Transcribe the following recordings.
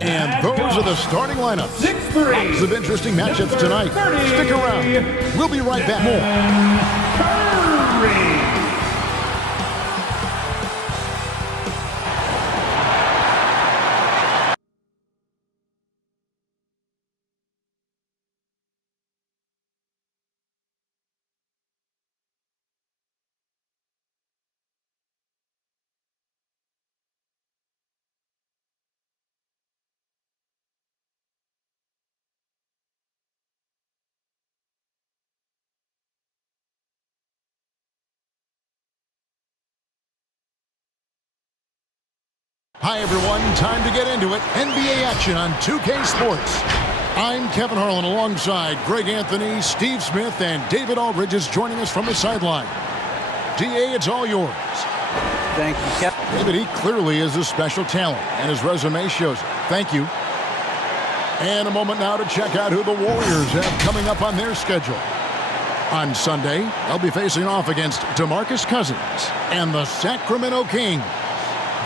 And those are the starting lineups. Lots of interesting matchups tonight. Stick around. We'll be right back. More. Hi, everyone. Time to get into it. NBA action on 2K Sports. I'm Kevin Harlan alongside Greg Anthony, Steve Smith, and David Aldridge is joining us from the sideline. DA, it's all yours. Thank you, Kevin. David, he clearly is a special talent, and his resume shows it. Thank you. And a moment now to check out who the Warriors have coming up on their schedule. On Sunday, they'll be facing off against DeMarcus Cousins and the Sacramento Kings.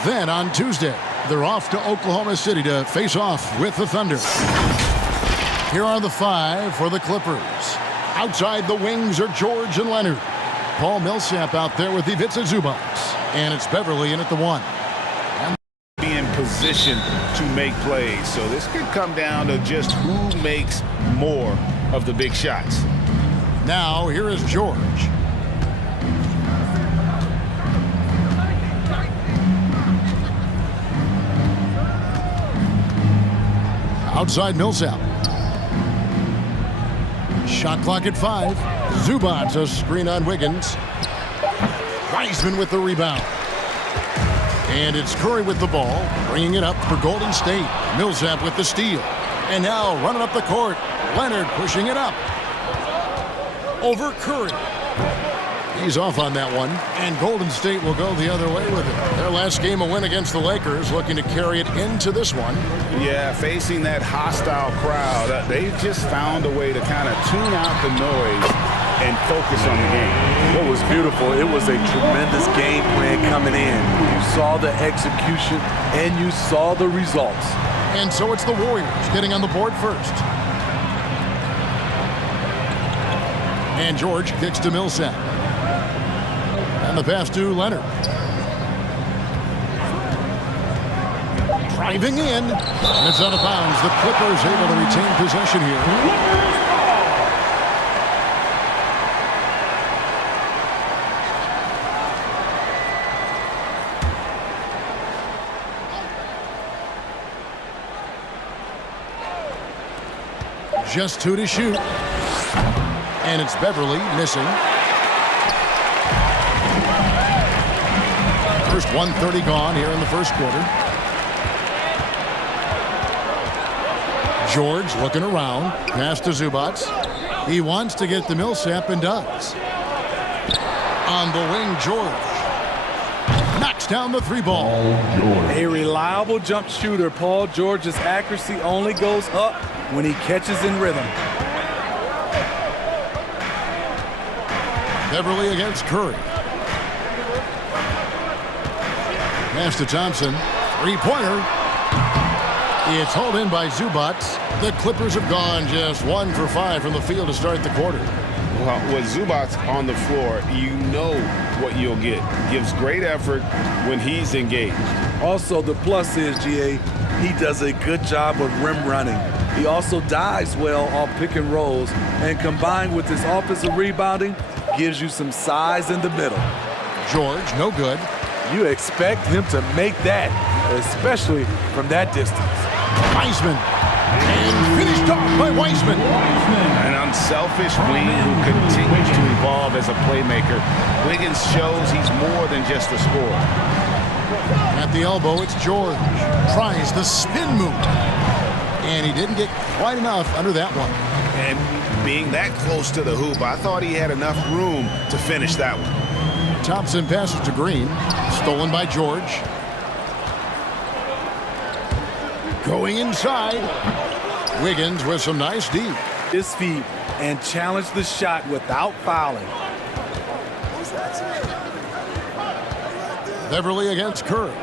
Then on Tuesday, they're off to Oklahoma City to face off with the Thunder. Here are the five for the Clippers. Outside the wings are George and Leonard. Paul Millsap out there with Ivica Zubac. And it's Beverley in at the one. Be in position to make plays. So this could come down to just who makes more of the big shots. Now here is George. Outside Millsap. Shot clock at 5. Zubac, a screen on Wiggins. Wiseman with the rebound. And it's Curry with the ball, bringing it up for Golden State. Millsap with the steal. And now running up the court. Leonard pushing it up. Over Curry. He's off on that one, and Golden State will go the other way with it. Their last game, a win against the Lakers, looking to carry it into this one. Yeah, facing that hostile crowd, they've just found a way to kind of tune out the noise and focus on the game. What was beautiful, it was a tremendous game plan coming in. You saw the execution, and you saw the results. And so it's the Warriors getting on the board first. And George kicks to Millsap. And the pass to Leonard. Driving in. And it's out of bounds. The Clippers able to retain possession here. Just 2 to shoot. And it's Beverley missing. First 1:30 gone here in the first quarter. George looking around. Pass to Zubac. He wants to get to Millsap and does. On the wing, George. Knocks down the 3-ball. A reliable jump shooter. Paul George's accuracy only goes up when he catches in rhythm. Beverley against Curry. Pass to Thompson. 3-pointer. It's hauled in by Zubac. The Clippers have gone just 1 for 5 from the field to start the quarter. Well, with Zubac on the floor, you know what you'll get. Gives great effort when he's engaged. Also, the plus is, GA, he does a good job of rim running. He also dives well off pick and rolls, and combined with his offensive rebounding, gives you some size in the middle. George, no good. You expect him to make that, especially from that distance. Wiseman. And finished off by Wiseman. An unselfish wing who continues to evolve as a playmaker. Wiggins shows he's more than just a scorer. At the elbow, it's George. Tries the spin move. And he didn't get quite enough under that one. And being that close to the hoop, I thought he had enough room to finish that one. Thompson passes to Green. Stolen by George. Going inside. Wiggins with some nice D. His feet and challenge the shot without fouling. Beverley against Curry.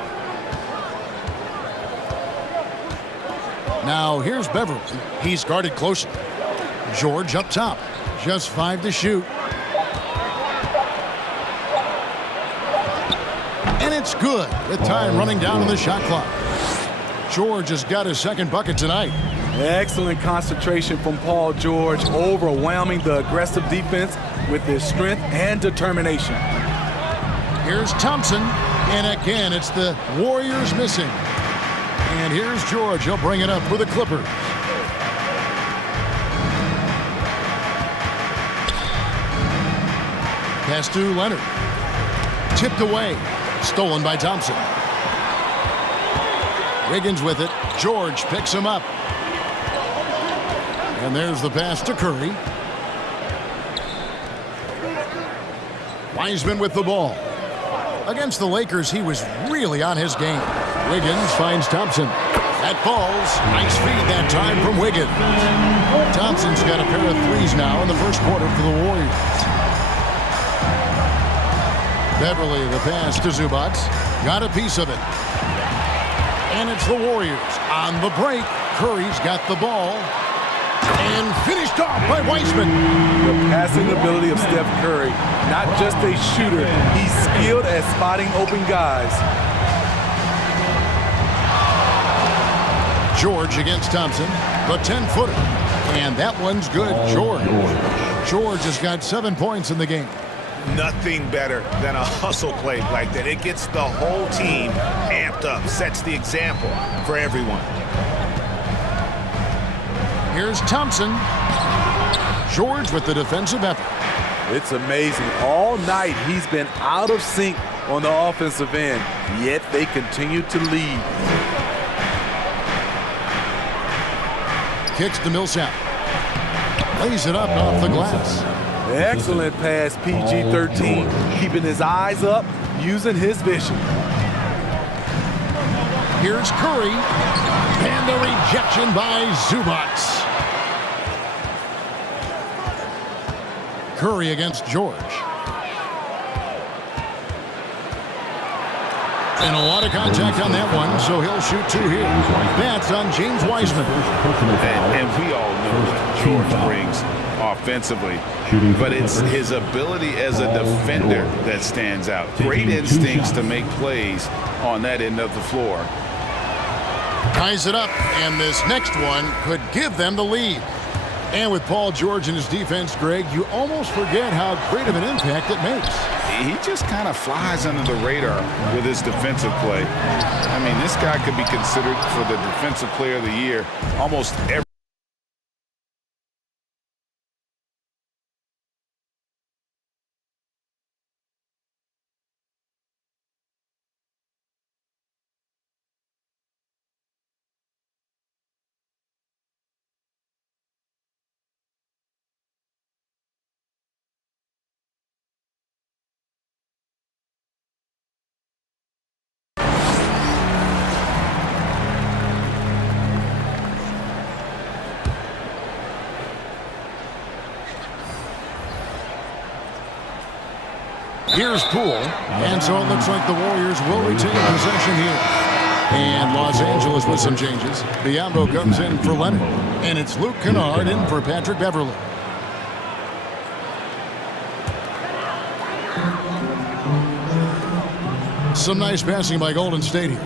Now here's Beverley. He's guarded closely. George up top. Just 5 to shoot. And it's good with time running down on the shot clock. George has got his second bucket tonight. Excellent concentration from Paul George, overwhelming the aggressive defense with his strength and determination. Here's Thompson, and again, it's the Warriors missing. And here's George. He'll bring it up for the Clippers. Pass to Leonard. Tipped away. Stolen by Thompson. Wiggins with it. George picks him up. And there's the pass to Curry. Wiseman with the ball. Against the Lakers, he was really on his game. Wiggins finds Thompson. That falls. Nice feed that time from Wiggins. Thompson's got a pair of threes now in the first quarter for the Warriors. Beverley, the pass to Zubac. Got a piece of it. And it's the Warriors on the break. Curry's got the ball. And finished off by Wiseman. The passing ability of Steph Curry, not just a shooter, he's skilled at spotting open guys. George against Thompson, the 10-footer. And that one's good, George. George has got 7 points in the game. Nothing better than a hustle play like that. It gets the whole team amped up, sets the example for everyone. Here's Thompson. George with the defensive effort. It's amazing. All night he's been out of sync on the offensive end, yet they continue to lead. Kicks to Millsap. Lays it up off the glass. Excellent pass, PG-13, keeping his eyes up, using his vision. Here's Curry. And the rejection by Zubac. Curry against George. And a lot of contact on that one, so he'll shoot 2 here. That's on James Wiseman. And we all know what George brings offensively, but it's his ability as a defender that stands out. Great instincts to make plays on that end of the floor. Ties it up, and this next one could give them the lead. And with Paul George and his defense, Greg, you almost forget how great of an impact it makes. He just kind of flies under the radar with his defensive play. I mean, this guy could be considered for the Defensive Player of the Year almost every. Here's Poole, and so it looks like the Warriors will retain possession here. And Los Angeles with some changes. Biombo comes in for Leonard, and it's Luke Kennard in for Patrick Beverley. Some nice passing by Golden State here.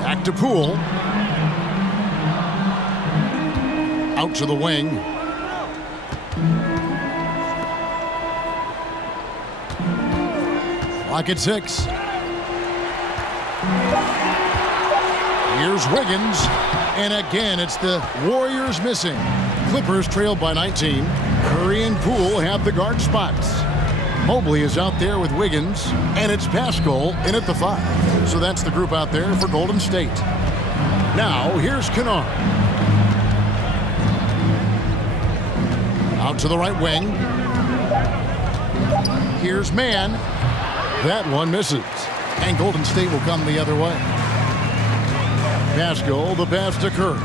Back to Poole. Out to the wing. Clock at 6. Here's Wiggins. And again, it's the Warriors missing. Clippers trailed by 19. Curry and Poole have the guard spots. Mobley is out there with Wiggins. And it's Pascal in at the 5. So that's the group out there for Golden State. Now, here's Kennard. Out to the right wing. Here's Mann. That one misses. And Golden State will come the other way. Pascal, the pass to Curry.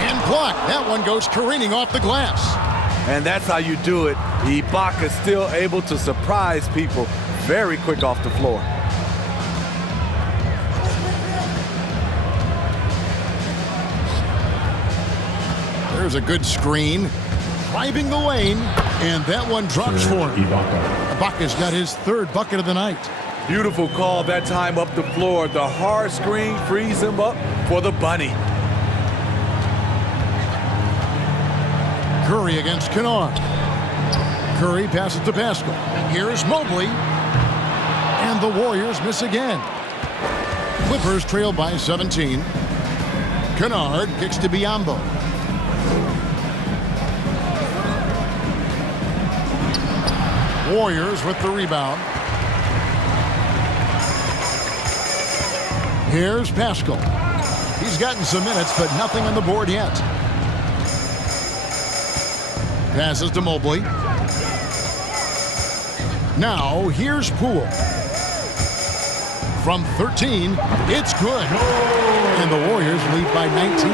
And blocked. That one goes careening off the glass. And that's how you do it. Ibaka still able to surprise people very quick off the floor. Here's a good screen. Driving the lane, and that one drops for him. Ibaka's got his third bucket of the night. Beautiful call that time up the floor. The hard screen frees him up for the bunny. Curry against Kennard. Curry passes to Pascal. Here's Mobley. And the Warriors miss again. Clippers trail by 17. Kennard kicks to Biyombo. Warriors with the rebound. Here's Pascal. He's gotten some minutes, but nothing on the board yet. Passes to Mobley. Now, here's Poole. From 13, it's good. And the Warriors lead by 19.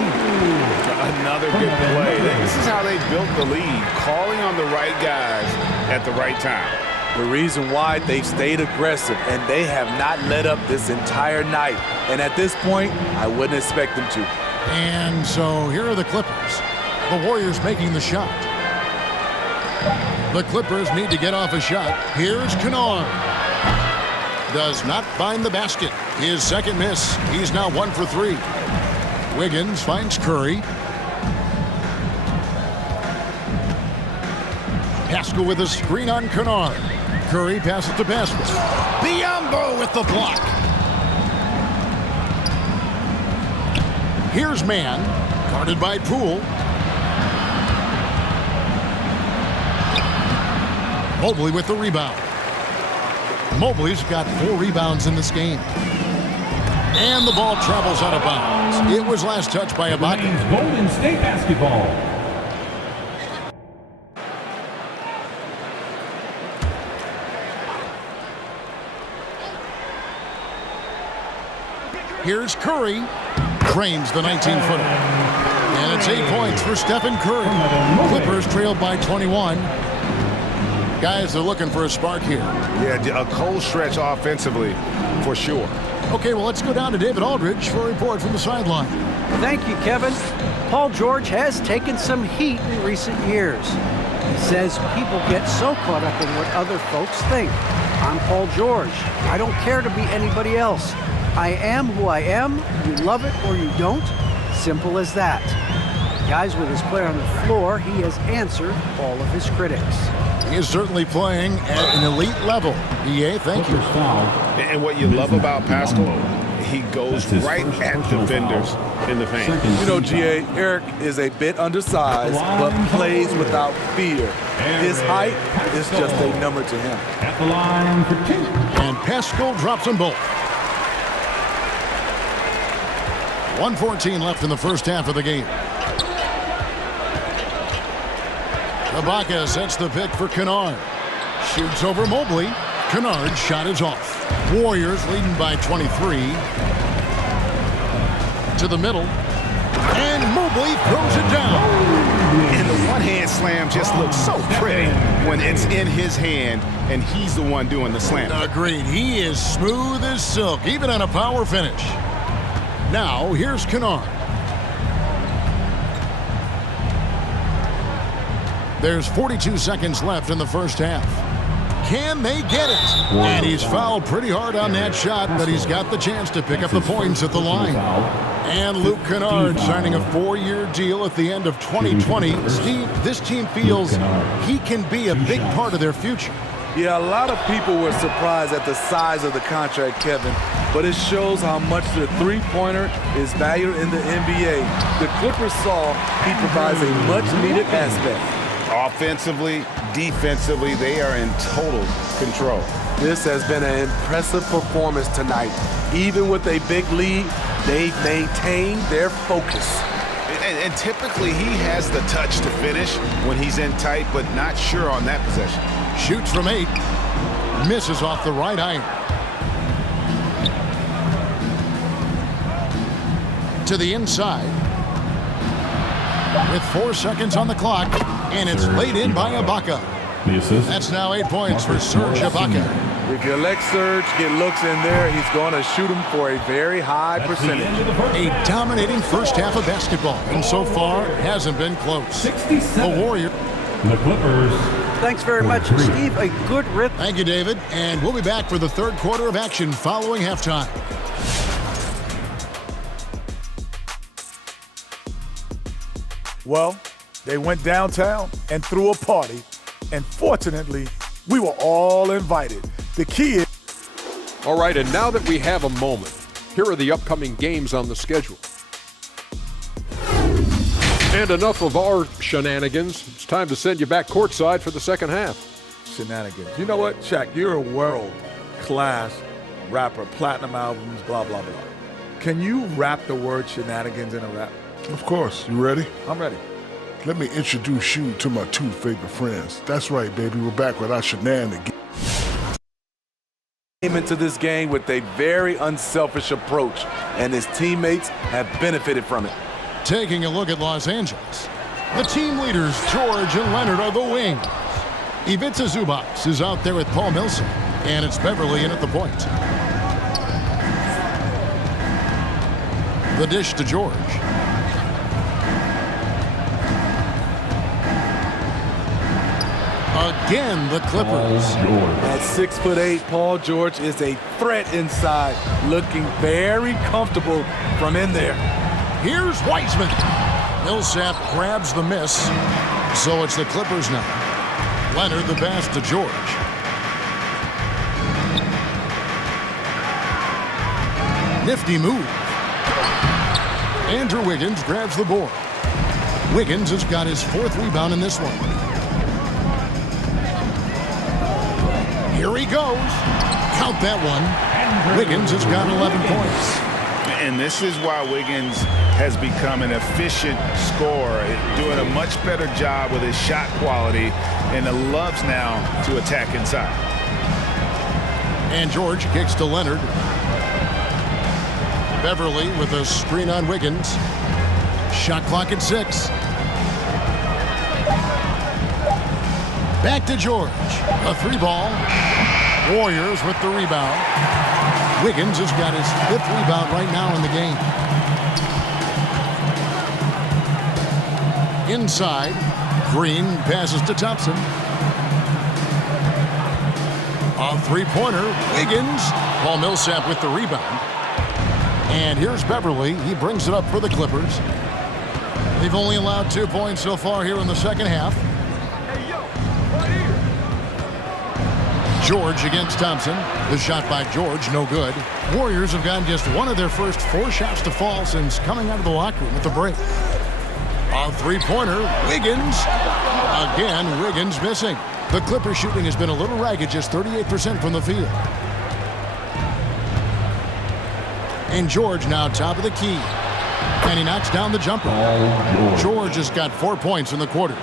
Another good play. This is how they built the lead, calling on the right guys at the right time. The reason why they've stayed aggressive and they have not let up this entire night. And at this point, I wouldn't expect them to. And so here are the Clippers. The Warriors making the shot. The Clippers need to get off a shot. Here's Kennard. Does not find the basket. His second miss. He's now 1 for 3. Wiggins finds Curry. Pascal with a screen on Kennard. Curry passes to Pascal. Biyombo with the block. Here's Mann, guarded by Poole. Mobley with the rebound. Mobley's got 4 rebounds in this game. And the ball travels out of bounds. It was last touched by Ibaka. Golden State basketball. Here's Curry. Drains the 19-footer. And it's 8 points for Stephen Curry. Clippers trailed by 21. Guys, they're looking for a spark here. Yeah, a cold stretch offensively, for sure. Okay, well, let's go down to David Aldridge for a report from the sideline. Thank you, Kevin. Paul George has taken some heat in recent years. He says people get so caught up in what other folks think. I'm Paul George. I don't care to be anybody else. I am who I am. You love it or you don't. Simple as that. Guys, with his play on the floor, he has answered all of his critics. He is certainly playing at an elite level. EA, thank you. And what you love about Pascal, he goes right at defenders in the paint. You know, GA, Eric is a bit undersized, but plays without fear. His height is just a number to him. At the line for 2. And Pascal drops them both. 1:14 left in the first half of the game. Ibaka sets the pick for Kennard. Shoots over Mobley. Kennard's shot is off. Warriors leading by 23. To the middle. And Mobley throws it down. And the one-hand slam just looks so pretty when it's in his hand and he's the one doing the slam. Agreed. He is smooth as silk, even on a power finish. Now, here's Kennard. There's 42 seconds left in the first half. Can they get it? And he's fouled pretty hard on that shot, but he's got the chance to pick up the points at the line. And Luke Kennard signing a 4-year deal at the end of 2020. Steve, this team feels he can be a big part of their future. Yeah, a lot of people were surprised at the size of the contract, Kevin, but it shows how much the three-pointer is valued in the NBA. The Clippers saw he provides a much-needed aspect. Offensively, defensively, they are in total control. This has been an impressive performance tonight. Even with a big lead, they've maintained their focus. And typically, he has the touch to finish when he's in tight, but not sure on that possession. Shoots from 8. Misses off the right iron. To the inside. With 4 seconds on the clock. And it's laid in by Ibaka. That's now 8 points for Serge Ibaka. If you let Serge get looks in there, he's going to shoot them for a very high percentage. A dominating first half of basketball, and so far hasn't been close. 67. The Warriors. The Clippers. Thanks very much, Steve. A good rip. Thank you, David. And we'll be back for the third quarter of action following halftime. Well, they went downtown and threw a party, and fortunately, we were all invited. The key is... All right, and now that we have a moment, here are the upcoming games on the schedule. And enough of our shenanigans. It's time to send you back courtside for the second half. Shenanigans. You know what, Shaq? You're a world-class rapper, platinum albums, blah, blah, blah. Can you rap the word shenanigans in a rap? Of course. You ready? I'm ready. Let me introduce you to my two favorite friends. That's right, baby. We're back with our shenanigans. Came into this game with a very unselfish approach, and his teammates have benefited from it. Taking a look at Los Angeles. The team leaders, George and Leonard, are the wings. Ivica Zubac is out there with Paul Millsap, and it's Beverley in at the point. The dish to George. Again, the Clippers. At 6'8", Paul George is a threat inside, looking very comfortable from in there. Here's Wiseman. Millsap grabs the miss, so it's the Clippers now. Leonard the pass to George. Nifty move. Andrew Wiggins grabs the board. Wiggins has got his fourth rebound in this one. Here he goes. Count that one. Wiggins has got 11 points. And this is why Wiggins has become an efficient scorer, doing a much better job with his shot quality, and loves now to attack inside. And George kicks to Leonard. Beverley with a screen on Wiggins. Shot clock at 6. Back to George. A 3-ball. Warriors with the rebound. Wiggins has got his 5th rebound right now in the game. Inside, Green passes to Thompson. A 3-pointer, Wiggins. Paul Millsap with the rebound. And here's Beverley. He brings it up for the Clippers. They've only allowed 2 points so far here in the second half. George against Thompson. The shot by George, no good. Warriors have gotten just one of their first 4 shots to fall since coming out of the locker room at the break. A 3-pointer, Wiggins. Again, Wiggins missing. The Clippers shooting has been a little ragged, just 38% from the field. And George now top of the key. And he knocks down the jumper. George has got 4 points in the quarter.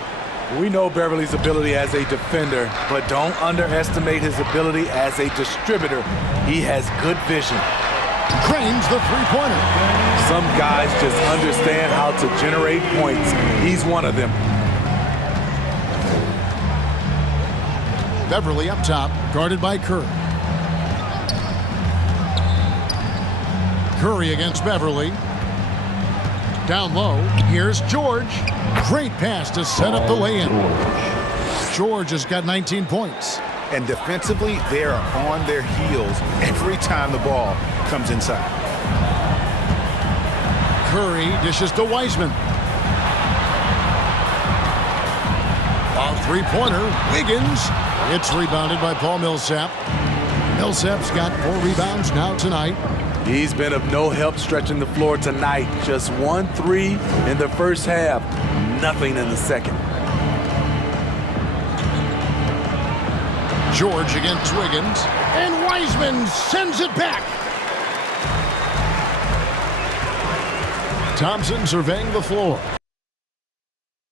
We know Beverley's ability as a defender, but don't underestimate his ability as a distributor. He has good vision. Cranes the 3-pointer. Some guys just understand how to generate points. He's one of them. Beverley up top, guarded by Curry. Curry against Beverley. Down low, here's George. Great pass to set up the lay-in. George has got 19 points. And defensively, they are on their heels every time the ball comes inside. Curry dishes to Wiseman. A 3-pointer, Wiggins. It's rebounded by Paul Millsap. Millsap's got 4 rebounds now tonight. He's been of no help stretching the floor tonight. Just 1 3 in the first half. Nothing in the second. George against Wiggins. And Wiseman sends it back. Thompson surveying the floor.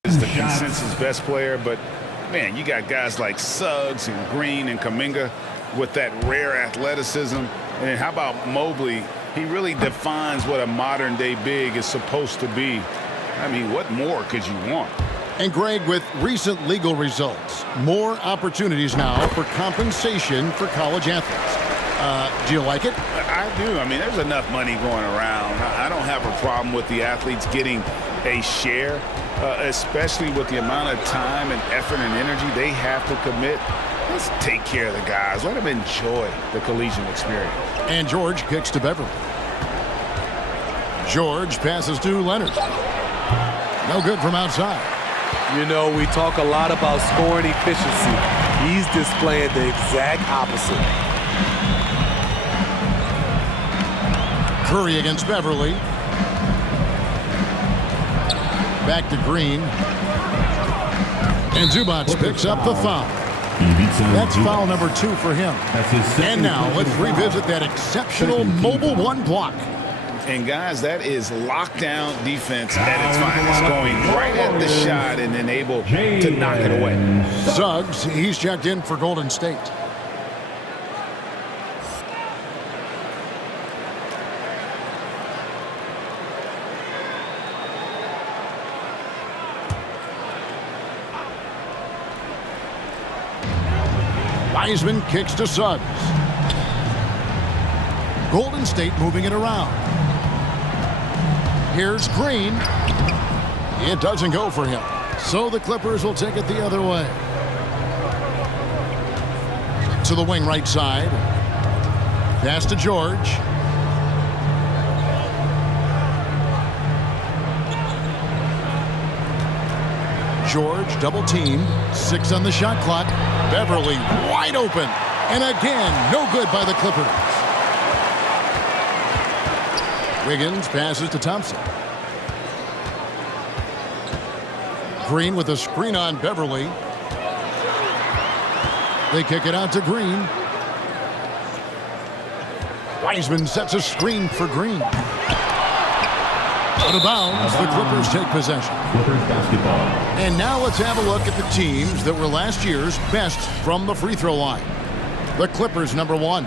Is the consensus best player, but man, you got guys like Suggs and Green and Kuminga with that rare athleticism. And how about Mobley? He really defines what a modern-day big is supposed to be. I mean, what more could you want? And Greg, with recent legal results, more opportunities now for compensation for college athletes. Do you like it? I do. I mean, there's enough money going around. I don't have a problem with the athletes getting a share, especially with the amount of time and effort and energy they have to commit. Let's take care of the guys. Let them enjoy the collegiate experience. And George kicks to Beverley. George passes to Leonard. No good from outside. You know, we talk a lot about scoring efficiency. He's displaying the exact opposite. Curry against Beverley. Back to Green. And Zubac picks up the foul. That's foul number 2 for him. And now let's revisit that exceptional mobile 1 block. And guys, that is lockdown defense at its finest, going right at the shot and then able to knock it away. Suggs, he's checked in for Golden State. Wiseman kicks to Suggs. Golden State moving it around. Here's Green. It doesn't go for him. So the Clippers will take it the other way. To the wing right side. Pass to George. George double teamed. 6 on the shot clock. Beverley wide open. And again, no good by the Clippers. Wiggins passes to Thompson. Green with a screen on Beverley. They kick it out to Green. Wiseman sets a screen for Green. Out of bounds, the Clippers take possession. Clippers basketball. And now let's have a look at the teams that were last year's best from the free throw line. The Clippers, number 1.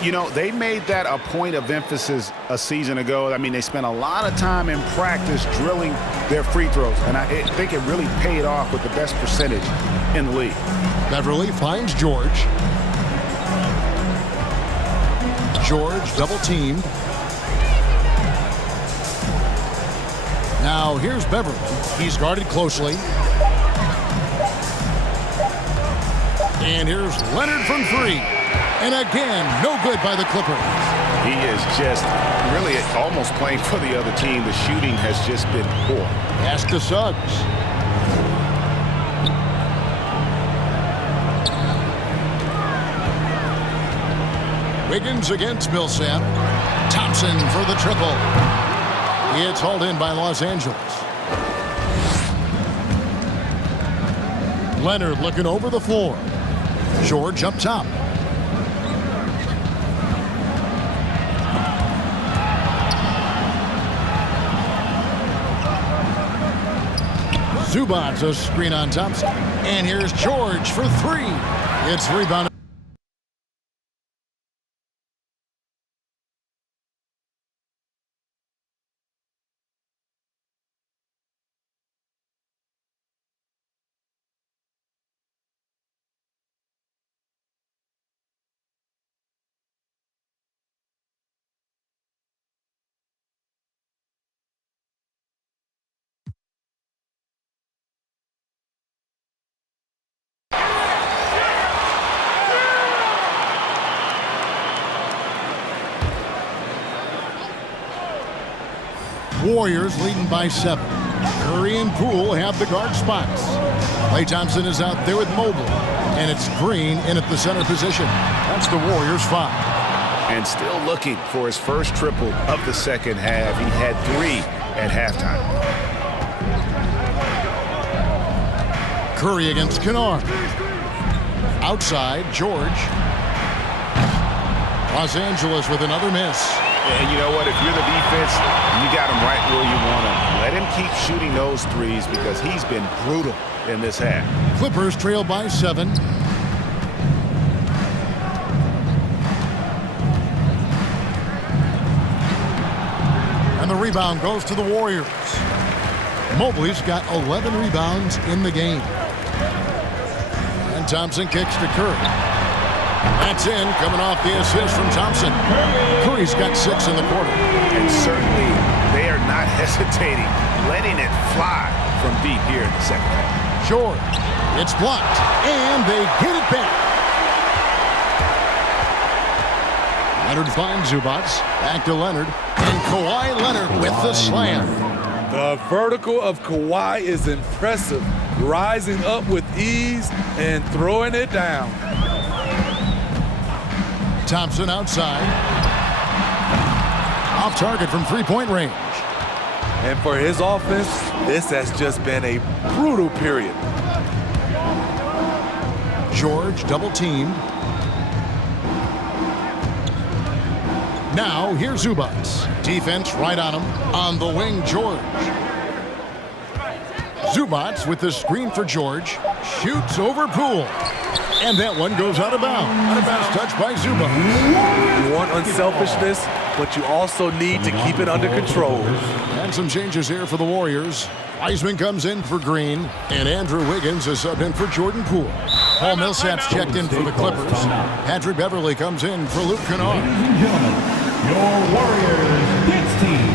You know, they made that a point of emphasis a season ago. I mean, they spent a lot of time in practice drilling their free throws, and I think it really paid off with the best percentage in the league. Beverley finds George. George double teamed. Now here's Beverley. He's guarded closely. And here's Leonard from 3. And again, no good by the Clippers. He is just really almost playing for the other team. The shooting has just been poor. Pass to Suggs. Wiggins against Millsap. Thompson for the triple. It's hauled in by Los Angeles. Leonard looking over the floor. George up top. Zubac a screen on Thompson. And here's George for 3. It's rebounded. Warriors leading by 7. Curry and Poole have the guard spots. Klay Thompson is out there with Mobile. And it's Green in at the center position. That's the Warriors' 5. And still looking for his first triple of the second half. He had 3 at halftime. Curry against Kennard. Outside, George. Los Angeles with another miss. And you know what? If you're the defense, you got him right where you want him. Let him keep shooting those threes because he's been brutal in this half. Clippers trail by 7. And the rebound goes to the Warriors. Mobley's got 11 rebounds in the game. And Thompson kicks to Curry. That's in, coming off the assist from Thompson. Curry's got 6 in the quarter. And certainly they are not hesitating, letting it fly from deep here in the second half. George, it's blocked, and they get it back. Leonard finds Zubats. Back to Leonard. And Kawhi Leonard with the slam. The vertical of Kawhi is impressive, rising up with ease and throwing it down. Thompson outside. Off target from three-point range. And for his offense, this has just been a brutal period. George double-teamed. Now, here's Zubats. Defense right on him. On the wing, George. Zubats with the screen for George. Shoots over Poole. And that one goes out of bounds. Out of bounds touch by Zubats. You want unselfishness, but you also need to keep it under control. And some changes here for the Warriors. Wiseman comes in for Green, and Andrew Wiggins is subbed in for Jordan Poole. Paul Millsap's checked in for the Clippers. Patrick Beverley comes in for Luke Kennard. Ladies and gentlemen, your Warriors Knicks team.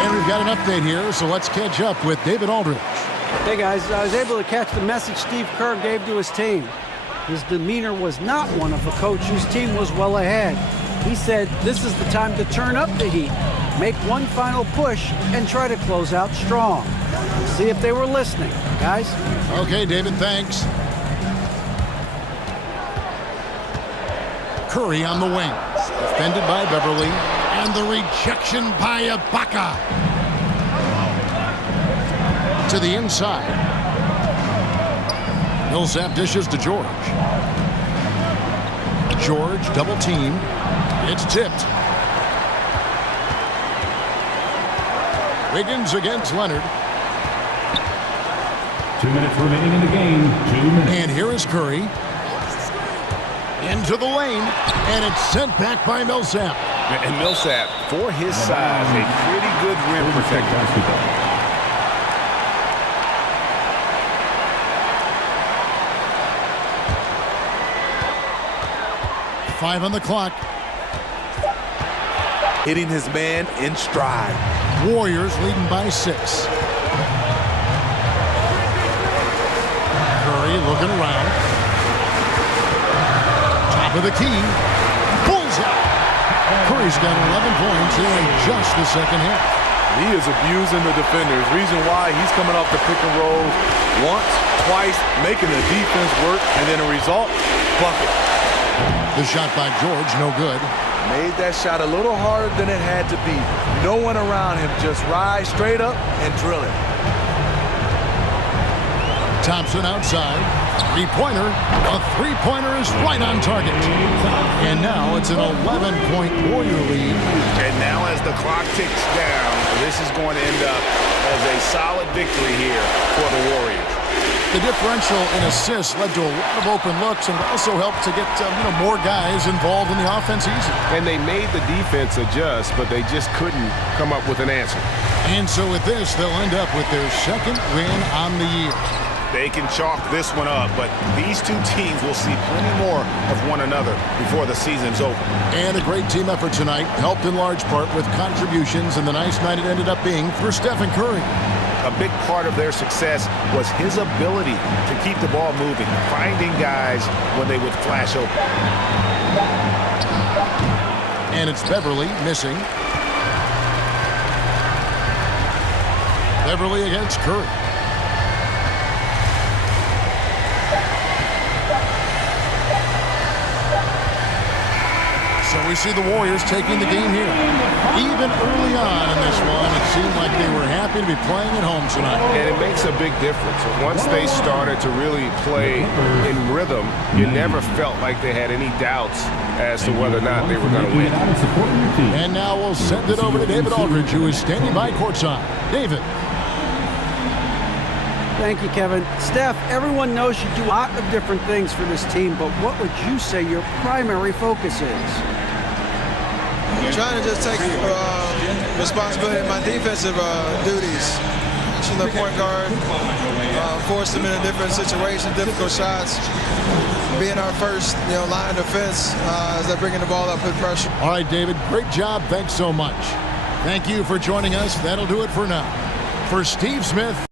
And we've got an update here, so let's catch up with David Aldridge. Hey guys, I was able to catch the message Steve Kerr gave to his team. His demeanor was not one of a coach whose team was well ahead. He said this is the time to turn up the heat, make one final push, and try to close out strong. See if they were listening, guys. Okay, David, thanks. Curry on the wing. Defended by Beverley. And the rejection by Ibaka. To the inside. Millsap dishes to George. George double teamed. It's tipped. Wiggins against Leonard. 2 minutes remaining in the game. 2 minutes. And here is Curry. Into the lane. And it's sent back by Millsap. And Millsap, for his size, a pretty good rim protector. Basketball. 5 on the clock. Hitting his man in stride. Warriors leading by 6. Curry looking around. Top of the key. Bullseye. Curry's got 11 points here in just the second half. He is abusing the defenders. Reason why he's coming off the pick and roll once, twice, making the defense work, and then a result, bucket. The shot by George, no good. Made that shot a little harder than it had to be. No one around him, just rise straight up and drill it. Thompson outside. Three-pointer. A three-pointer is right on target. And now it's an 11-point Warrior lead. And now as the clock ticks down, this is going to end up as a solid victory here for the Warriors. The differential in assists led to a lot of open looks and also helped to get more guys involved in the offense easy. And they made the defense adjust, but they just couldn't come up with an answer. And so with this, they'll end up with their second win on the year. They can chalk this one up, but these two teams will see plenty more of one another before the season's over. And a great team effort tonight, helped in large part with contributions, and the nice night it ended up being for Stephen Curry. A big part of their success was his ability to keep the ball moving, finding guys when they would flash open. And it's Beverley missing. Beverley against Curry. So we see the Warriors taking the game here. Even early on in this one, it seemed like they were happy to be playing at home tonight. And it makes a big difference. Once they started to really play in rhythm, you never felt like they had any doubts as to whether or not they were going to win. And now we'll send it over to David Aldridge, who is standing by courtside. David. Thank you, Kevin. Steph, everyone knows you do a lot of different things for this team, but what would you say your primary focus is? Trying to just take responsibility in my defensive duties. From the point guard, force them in a different situation, difficult shots. Being our first, line defense as they're bringing the ball up with pressure. All right, David, great job. Thanks so much. Thank you for joining us. That'll do it for now. For Steve Smith.